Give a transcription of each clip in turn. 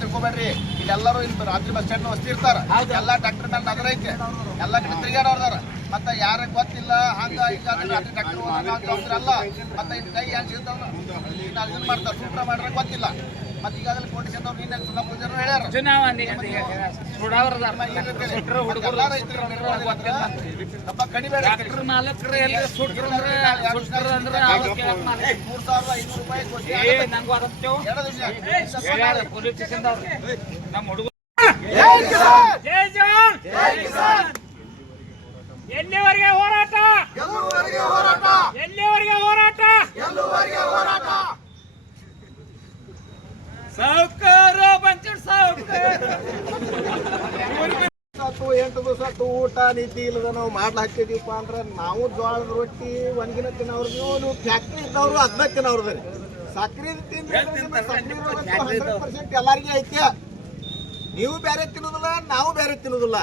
ತಿಳ್ಕೊಬೇಡ್ರಿ. ಇಲ್ಲೆಲ್ಲರೂ ಇಲ್ಲಿ ರಾತ್ರಿ bus stand ವಸ್ತಿ ಇರ್ತಾರ. ಎಲ್ಲ ಡಾಕ್ಟರ್ ಮೇಲೆ ನಗರ ಐತೆ. ಎಲ್ಲ ಕಡೆ ತಿರುಗಾಡೋರ್ದಾರ. ಮತ್ತೆ ಯಾರ ಗೊತ್ತಿಲ್ಲ ಹಂಗ ಈಗ ರಾತ್ರಿ ಡಾಕ್ಟರ್ ಅಲ್ಲ ಮತ್ತೆ ಇನ್ ಕೈ ಹೆಂಗ್ ಸಿಗ್ತಾವ ಇದನ್ನ ಮಾಡ್ತಾರ. ಸೂತ್ರ ಮಾಡ್ರೆ ಗೊತ್ತಿಲ್ಲ. ಮತ್ತೆ ಈಗಾಗಲೇ ಪೊಲೀಸ್ ಅವ್ರು ನೀನ್ ಹೇಳ್ಯಾರ. ಮೂರ್ ಸಾವಿರದ ಐನೂರು ರೂಪಾಯಿ ಪೊಲೀಸ್ ಸ್ಟೇಷನ್ ನಮ್ಮ ಹುಡುಗ ಎಲ್ಲಿವರೆಗೆ ಹೋರಾಟ? ಎಲ್ಲಿ ಹೋರಾಟ ಗೆಲ್ಲುವವರೆಗೆ ಹೋರಾಟ ಸಾವುಕಾರ ಬಂಚಿಡ್ ಸಾವುಕಾರ. ಸತ್ತು ಎಂಟು ದಿವಸ ಸತ್ತು ಊಟ ನೀತಿ ಇಲ್ಲದ ನಾವು ಮಾಡ್ಲ ಹಾಕಿದೀವಪ್ಪ ಅಂದ್ರೆ ನಾವು ಜೋಳದ ರೊಟ್ಟಿ ಒಂದಿನ ತಿನ್ನೋರು ನೀವು ಫ್ಯಾಕ್ಟ್ರಿ ಇದ್ದವರು ಅದನ್ನ ತಿನ್ನೋರ್ದ ಸಕ್ರೆ ಹಂಡ್ರೆಡ್ ಪರ್ಸೆಂಟ್ ಎಲ್ಲರಿಗೆ ಐತೆ. ನೀವು ಬೇರೆ ತಿನ್ನೋದಿಲ್ಲ ನಾವು ಬೇರೆ ತಿನ್ನೋದಿಲ್ಲ.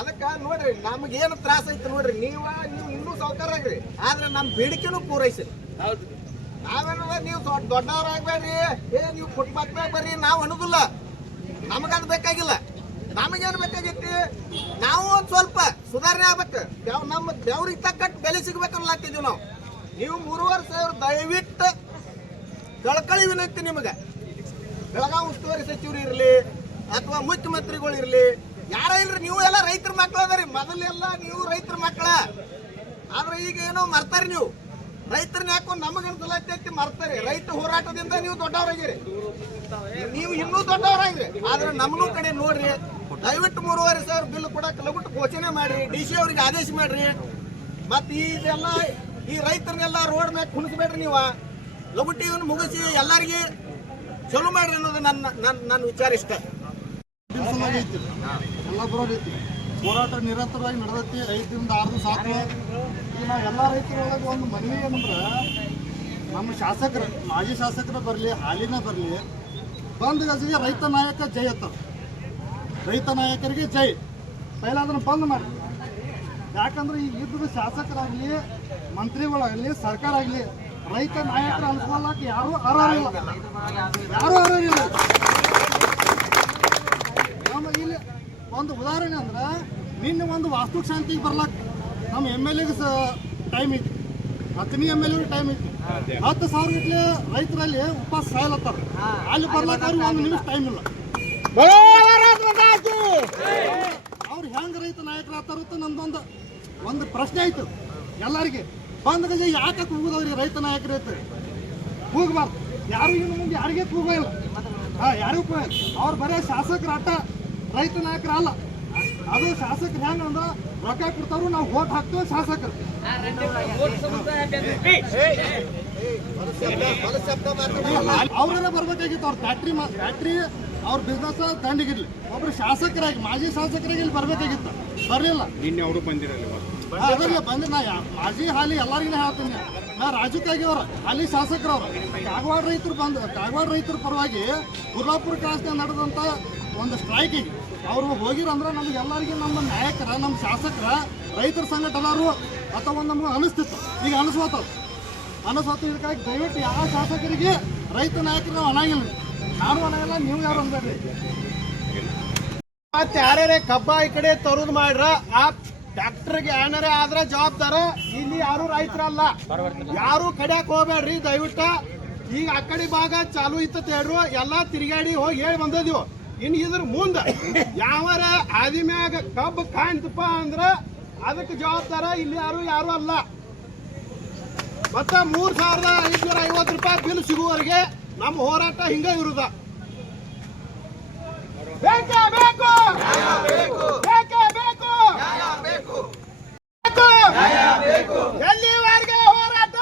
ಅದಕ್ಕೆ ನೋಡ್ರಿ ನಮ್ಗೇನು ತ್ರಾಸ ಐತೆ ನೋಡ್ರಿ. ನೀವ ನೀವು ಇನ್ನೂ ಸಾವುಕಾರ ಆಗ್ರಿ. ಆದ್ರೆ ನಮ್ಮ ಬೇಡಿಕೆನೂ ಪೂರೈಸಿ ಹೌದು. ನಾವೇನದ ನೀವು ದೊಡ್ಡ ದೊಡ್ಡವರಾಗ್ಬೇಡ್ರಿ ಏ, ನೀವು ಫುಟ್ಪಾತ್ನಾಗ ಬರ್ರಿ, ನಾವು ಅನ್ನೋದಿಲ್ಲ. ನಮಗದು ಬೇಕಾಗಿಲ್ಲ. ನಮಗೇನು ಬೇಕಾಗೈತಿ? ನಾವು ಒಂದು ಸ್ವಲ್ಪ ಸುಧಾರಣೆ ಆಗ್ಬೇಕು. ದೇವ್, ನಮ್ಮ ದೇವ್ರಿಗೆ ತಕ್ಕಟ್ಟು ಬೆಲೆ ಸಿಗ್ಬೇಕನ್ನಲಾಗ್ತಿದ್ವಿ ನಾವು. ನೀವು ಮೂರುವರೆ ಸಾವಿರ ದಯವಿಟ್ಟು ಕಳ್ಕಳಿ ವಿನಂತಿ ನಿಮಗೆ. ಬೆಳಗಾವಿ ಉಸ್ತುವಾರಿ ಸಚಿವರು ಇರಲಿ, ಅಥವಾ ಮುಖ್ಯಮಂತ್ರಿಗಳು ಇರಲಿ, ಯಾರ ಇಲ್ರಿ, ನೀವು ಎಲ್ಲ ರೈತರ ಮಕ್ಕಳು ಅದರಿ. ಮೊದಲೆಲ್ಲ ನೀವು ರೈತರ ಮಕ್ಕಳ. ಆದ್ರೆ ಈಗ ಏನೋ ಮರ್ತಾರೆ ನೀವು. ರೈತರನ್ನ ಯಾಕೋ ನಮಗೆ ಅನ್ಸಲತ್ತೈತಿ ಮರ್ತಾರೆ. ರೈತ ಹೋರಾಟದಿಂದ ನೀವು ದೊಡ್ಡವರಾಗಿರಿ. ನೀವು ಇನ್ನೂ ದೊಡ್ಡವರಾಗಿರಿ. ಆದ್ರೆ ನಮ್ಮನೂ ಕಡೆ ನೋಡ್ರಿ, ದಯವಿಟ್ಟು ಮೂರುವರೆ ಸಾವಿರ ಬಿಲ್ ಕೊಡಕ್ಕೆ ಲಗುಟ್ಟು ಘೋಷಣೆ ಮಾಡ್ರಿ, ಡಿ ಸಿ ಅವ್ರಿಗೆ ಆದೇಶ ಮಾಡ್ರಿ. ಮತ್ತೆ ಇದೆಲ್ಲ, ಈ ರೈತರನ್ನೆಲ್ಲ ರೋಡ್ ಮ್ಯಾಗ ಕುಣಿಸ್ಬೇಡ್ರಿ ನೀವು. ಲಗುಟ್ಟಿ ಇದನ್ನು ಮುಗಿಸಿ ಎಲ್ಲರಿಗೆ ಚಲೋ ಮಾಡ್ರಿ ಅನ್ನೋದು ನನ್ನ ನನ್ನ ನನ್ನ ವಿಚಾರ ಇಷ್ಟ. ಹೋರಾಟ ನಿರಂತರವಾಗಿ ನಡೆದೈತಿ. ರೈತರಿಂದ ಆರು ಸಾಕು. ಈಗ ನಾವು ಎಲ್ಲ ರೈತರೊಳಗೆ ಒಂದು ಮನವಿ ಏನಂದ್ರೆ, ನಮ್ಮ ಶಾಸಕರು, ಮಾಜಿ ಶಾಸಕರು ಬರಲಿ, ಹಾಲಿನ ಬರಲಿ, ಬಂದ್ ಗಜಿಗೆ ರೈತ ನಾಯಕ ಜೈ ಅತ್ತ ರೈತ ನಾಯಕರಿಗೆ ಜೈ. ಪೈಲ ಅದನ್ನು ಬಂದ್ ಮಾಡಿ. ಯಾಕಂದ್ರೆ ಈಗ ಇದ್ದ ಶಾಸಕರಾಗಲಿ, ಮಂತ್ರಿಗಳಾಗಲಿ ಸರ್ಕಾರ ಆಗಲಿ ರೈತ ನಾಯಕರು ಅನ್ಕೊಳ್ಳಕ್ಕೆ ಯಾರೂ ಅರ್ಹರಿಲ್ಲ. ಯಾರೂ ಅರ್ಹರಿಲ್ಲ ನಮ್ಮ ಇಲ್ಲಿ ಒಂದು ಉದಾಹರಣೆ ಅಂದ್ರೆ ನಿನ್ನೆ ಒಂದು ವಾಸ್ತು ಶಾಂತಿಗೆ ಬರ್ಲಾಕ ನಮ್ಮ ಎಂ ಎಲ್ ಎಗೆ ಟೈಮ್ ಐತಿ. ಹತ್ತನೇ ಎಂ ಎಲ್ ಎ ಟೈಮ್ ಐತಿ. ಹತ್ತು ಸಾವಿರ ಗಟ್ಟಲೆ ರೈತರಲ್ಲಿ ಉಪವಾಸ ಸಾಯಲತ್ತಾರ. ಅಲ್ಲಿ ಬರ್ಲಾಕ ಅವ್ರಿಗೆ ಒಂದು ನಿಮಿಷ ಟೈಮ್ ಇಲ್ಲ. ಅವ್ರು ಹೆಂಗ್ ರೈತ ನಾಯಕರಾಗ್ತಾರ ಅಂತ ನಂದೊಂದು ಒಂದು ಪ್ರಶ್ನೆ ಆಯ್ತು. ಎಲ್ಲರಿಗೆ ಬಂದ ಗಜ ಯಾಕೆ ಕೂಗದವ್ರಿ ರೈತ ನಾಯಕರು ಐತೆ ಕೂಗಬಾರ್ದು. ಯಾರು ಇನ್ನು ಮುಂದೆ ಯಾರಿಗೆ ಕೂಗೋ ಇಲ್ಲ. ಹಾ ಯಾರಿಗೂ ಕೂಗ ಅವ್ರು ಬರೇ ಶಾಸಕರ ಆಟ ರೈತ ನಾಯಕರ ಅಲ್ಲ. ಅದು ಶಾಸಕರು ಹೆಂಗ ಅಂದ್ರ ರೊಕ್ಕ ಕೊಡ್ತಾರು ನಾವು ಓಟ್ ಹಾಕ್ತೇವೆ ಶಾಸಕರು. ಅವ್ರನ್ನ ಬರ್ಬೇಕಾಗಿತ್ತು ಅವ್ರ ಫ್ಯಾಕ್ಟ್ರಿ ಫ್ಯಾಕ್ಟ್ರಿ ಅವ್ರ ಬಿಸ್ನೆಸ್ ದಂಡಿಗಿರ್ಲಿ ಒಬ್ರು ಶಾಸಕರಾಗಿ ಮಾಜಿ ಶಾಸಕರಾಗಿ ಇಲ್ಲಿ ಬರ್ಬೇಕಾಗಿತ್ತು. ಬರ್ಲಿಲ್ಲ. ನಿನ್ನೆ ಅವರು ಬಂದಿರಲ್ಲ ಅದಲ್ಲ ಬಂದ್ರೆ ನಾ ಮಾಜಿ ಹಾಲಿ ಎಲ್ಲರಿಗೂ ಹೇಳ್ತೀನಿ. ನಾ ರಾಜು ಅವ್ರ ಹಾಲಿ ಶಾಸಕರವ್ರ. ಕಾಗವಾಡ ರೈತರು ಬಂದು ಕಾಗವಾಡ ರೈತರ ಪರವಾಗಿ ಗುರ್ಲಾಪುರ ಕ್ರಾಸ್ನ ನಡೆದಂತ ಒಂದು ಸ್ಟ್ರೈಕಿಗೆ ಅವರು ಹೋಗಿರಂದ್ರೆ ನಮ್ಗೆ ಎಲ್ಲರಿಗೆ ನಮ್ಮ ನಾಯಕರ, ನಮ್ಮ ಶಾಸಕರ, ರೈತರ ಸಂಘಟನರು ಅಥವಾ ನಮ್ಗೆ ಅನಿಸ್ತಿತ್ತು. ಈಗ ಅನಿಸ್ಬೋತು ಅನಿಸ್ವತ್ತು ಇದಕ್ಕಾಗಿ ದಯವಿಟ್ಟು ಯಾವ ಶಾಸಕರಿಗೆ ರೈತ ನಾಯಕರು ನಾವು ಅನಾಗಿಲ್ಲ. ನಾನು ಅನಾಗಿಲ್ಲ, ನೀವು ಯಾರು ಅನ್ಬೇಡ್ರಿ? ಮತ್ತೆ ಯಾರ್ಯಾರೇ ಕಬ್ಬ ಈ ಕಡೆ ತರುದು ಮಾಡ್ರ, ಆ ಟ್ಯಾಕ್ಟರ್ಗೆ ಏನಾರೇ ಆದ್ರ ಜವಾಬ್ದಾರ, ಇಲ್ಲಿ ಯಾರು ರೈತರಲ್ಲ. ಯಾರು ಕಡ್ಯಾಕ್ ಹೋಗ್ಬೇಡ್ರಿ, ದಯವಿಟ್ಟು. ಈಗ ಆ ಕಡೆ ಭಾಗ ಚಾಲು ಇತ್ತು ಹೇಳ್ರು ಎಲ್ಲಾ ತಿರುಗಾಡಿ ಹೋಗಿ ಹೇಳಿ ಬಂದದಿವು. ಇನ್ ಇದ್ರ ಮುಂದೆ. ಯಾವಾರ ಆದಿ ಮ್ಯಾಗ ಕಬ್ಬು ಕಾಣ್ತಪ್ಪ ಅಂದ್ರ ಅದಕ್ಕೆ ಜವಾಬ್ದಾರ ಇಲ್ಲಿ ಯಾರು ಯಾರು ಅಲ್ಲ. ಮತ್ತ ಮೂರ್ ಸಾವಿರದ ಐದ್ನೂರ ಐವತ್ತು ರೂಪಾಯಿ ಬಿಲ್ ಸಿಗುವವರೆಗೆ ನಮ್ಮ ಹೋರಾಟ ಹಿಂಗ ಇರುದ. ಬೇಕೇ ಬೇಕು? ಬೇಕೇ ಬೇಕು? ಬೇಕು ಎಲ್ಲಿವರೆಗೆ ಹೋರಾಟ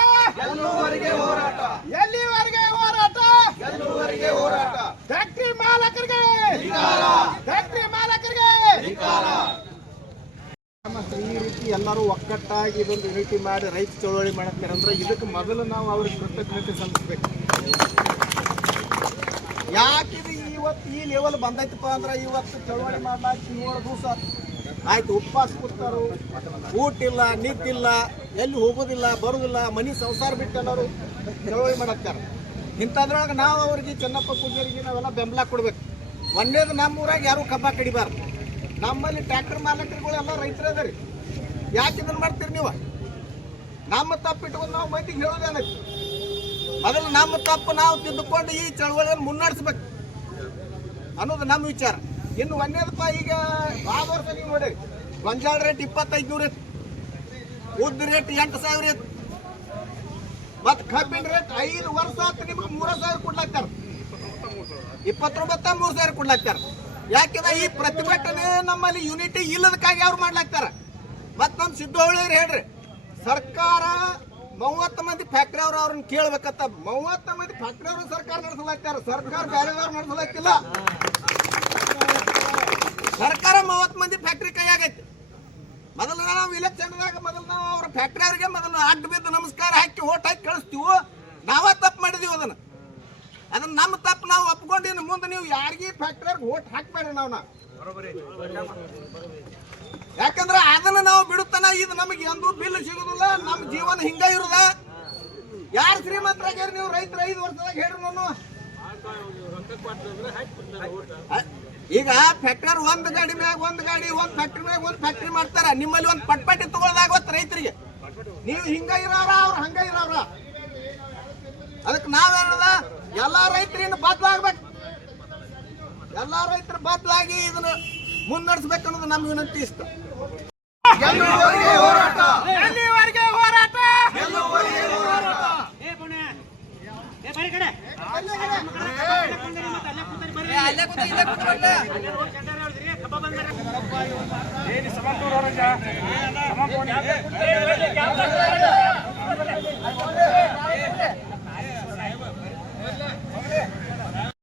ಎಲ್ಲಿವರೆಗೆ ಹೋರಾಟ ಎಲ್ಲಿವರೆಗೆ ಹೋರಾಟ ಎಲ್ಲಿವರೆಗೆ ಹೋರಾಟ ಫ್ಯಾಕ್ಟ್ರಿ ಮಾಲಕರಿಗೆ ಮಾಲಕರಿಗೆ. ಈ ರೀತಿ ಎಲ್ಲರೂ ಒಕ್ಕಟ್ಟಾಗಿ ಇದೊಂದು ಯುನಿಟಿ ಮಾಡಿ ರೈತ ಚಳವಳಿ ಮಾಡುತ್ತಾರೆ ಅಂದ್ರೆ ಇದಕ್ಕೆ ಮೊದಲು ನಾವು ಅವ್ರಿಗೆ ಕೃತಜ್ಞತೆ ಸಲ್ಲಿಸ್ಬೇಕು. ಯಾಕಿದು ಇವತ್ತು ಈ ಲೆವೆಲ್ ಬಂದೈತಪ್ಪ ಅಂದ್ರೆ ಇವತ್ತು ಚಳವಳಿ ಮಾಡ್ಲಾಕ ಏಳು ದಿವಸ ಆಯ್ತು, ಉಪವಾಸ ಕೂತಾರು ಊಟ ಇಲ್ಲ ನಿದ್ದಿಲ್ಲ ಎಲ್ಲಿ ಹೋಗೋದಿಲ್ಲ, ಬರೋದಿಲ್ಲ, ಮನಿ ಸಂಸಾರ ಬಿಟ್ಟು ಎಲ್ಲರೂ ಚಳವಳಿ ಮಾಡಕ್ತಾರೆ. ಇಂಥದ್ರೊಳಗೆ ನಾವು ಅವ್ರಿಗೆ ಚೆನ್ನಪ್ಪ ಪೂಜಾರಿಗೆ ನಾವೆಲ್ಲ ಬೆಂಬಲ ಕೊಡ್ಬೇಕು. ಒಂದೇದು ನಮ್ಮ ಊರಾಗ ಯಾರು ಕಬ್ಬ ಕಡಿಬಾರ್ದು. ನಮ್ಮಲ್ಲಿ ಟ್ರ್ಯಾಕ್ಟರ್ ಮಾಲಕರುಗಳು ಎಲ್ಲ ಅದ ರೀ ಯಾಕೆ ಇದನ್ನ ಮಾಡ್ತೀರಿ ನೀವು? ನಮ್ಮ ತಪ್ಪು ಇಟ್ಕೊಂಡು ನಾವು ಮಂದಿಗೆ ಹೇಳೋದೇನ ಮೊದಲು ನಮ್ಮ ತಪ್ಪು ನಾವು ತಿದ್ದುಕೊಂಡು ಈ ಚಳವಳಿಯನ್ನು ಮುನ್ನಡೆಸ್ಬೇಕು ಅನ್ನೋದು ನಮ್ಮ ವಿಚಾರ. ಇನ್ನು ಒಂದೇದಪ್ಪ ಈಗ ಭಾಳ ವರ್ಷ ನೀವು ನೋಡಿರಿ, ಗೊಂಜಾಳ ರೇಟ್ ಇಪ್ಪತ್ತೈದು ನೂರ ಇತ್ತು. ಉದ್ದ ರೇಟ್ ಎಂಟು ಸಾವಿರ ಇತ್ತು. ಮತ್ತು ಕಬ್ಬಿನ ರೇಟ್ ಐದು ವರ್ಷ ಆತು ನಿಮ್ಗೆ ಮೂರು ಸಾವಿರ ಇಪ್ಪತ್ತೊಂಬತ್ತ ಮೂರ್ ಸಾವಿರ ಕೊಡ್ಲಾಕ್ತಾರ ಯಾಕಂದ್ರೆ ಈ ಪ್ರತಿಭಟನೆ ನಮ್ಮಲ್ಲಿ ಯೂನಿಟಿ ಇಲ್ಲದಕ್ಕಾಗಿ ಅವ್ರು ಮಾಡ್ಲಾಕ್ತಾರ ಮತ್ ನಮ್ ಸಿದ್ದೋಳಿಯವ್ರು ಹೇಳ್ರಿ, ಸರ್ಕಾರ ಮೂವತ್ತು ಮಂದಿ ಫ್ಯಾಕ್ಟ್ರಿ ಅವ್ರು ಅವ್ರನ್ನ ಕೇಳ್ಬೇಕತ್ತ ಮೂವತ್ತು ಮಂದಿ ಫ್ಯಾಕ್ಟ್ರಿ ಅವರು ಸರ್ಕಾರ ನಡೆಸಲಾಗ್ತಾರ. ಸರ್ಕಾರ ಬೇರೆದವ್ರು ನಡೆಸಲಾಗ್ತಿಲ್ಲ ಸರ್ಕಾರ ಮೂವತ್ತು ಮಂದಿ ಫ್ಯಾಕ್ಟ್ರಿ ಕೈಯಾಗೈತಿ. ಮೊದಲು ನಾವು ಇಲೆಕ್ಷನ್ದಾಗ ಮೊದಲು ನಾವು ಅವ್ರ ಫ್ಯಾಕ್ಟ್ರಿ ಅವ್ರಿಗೆ ಮೊದಲು ಅಡ್ಡ ಬಿದ್ದು ನಮಸ್ಕಾರ ಹಾಕಿ ಓಟ್ ಹಾಕಿ ಕಳಿಸ್ತೀವೋ ನಾವ ತಪ್ಪು ಮಾಡಿದೀವಿ ಅದನ್ನ ಅದನ್ನ ನಮ್ಮ ತಪ್ಪು ಮುಂದೆ ನೀವು ಯಾರಿಗೆ ಫ್ಯಾಕ್ಟ್ರಿ ಓಟ್ ಹಾಕ್ಬೇಡ್ರಿ ನಾವು ನಾ. ಯಾಕಂದ್ರೆ ಅದನ್ನ ನಾವು ಬಿಡುತ್ತಾನ, ಇದು ನಮಗೆ ಎಂದೂ ಬಿಲ್ ಸಿಗುದಿಲ್ಲ, ನಮ್ಮ ಜೀವನ ಹಿಂಗ ಇರುದ. ಯಾರು ಶ್ರೀಮಂತರಾಗ್ಯಾರ ನೀವು ರೈತರ ಐದು ವರ್ಷದಾಗ ಹೇಳ್ರಿ ನಾನು. ಈಗ ಫ್ಯಾಕ್ಟರ್ ಒಂದ್ ಗಾಡಿ ಮ್ಯಾಗ ಒಂದ್ ಗಾಡಿ, ಒಂದ್ ಫ್ಯಾಕ್ಟ್ರಿ ಮ್ಯಾಗ ಒಂದ್ ಫ್ಯಾಕ್ಟ್ರಿ ಮಾಡ್ತಾರ. ನಿಮ್ಮಲ್ಲಿ ಒಂದ್ ಪಟ್ಪಟ್ಟಿ ತಗೊಳ್ದಾಗತ್ತ ರೈತರಿಗೆ. ನೀವು ಹಿಂಗ ಇರೋರ ಅವ್ರ ಹಂಗ ಇರೋರ ಅದಕ್ಕೆ ನಾವೇನದ ಎಲ್ಲಾ ರೈತರಿಂದ ಬದಲಾಗ್ಬೇಕು. ಎಲ್ಲಾ ರೈತರು ಬದಲಾಗಿ ಇದನ್ನ ಮುನ್ನಡೆಸ್ಬೇಕನ್ನೋದು ನಮ್ಮ ವಿನಂತಿ ಇಷ್ಟ. ಹೋರಾಟ?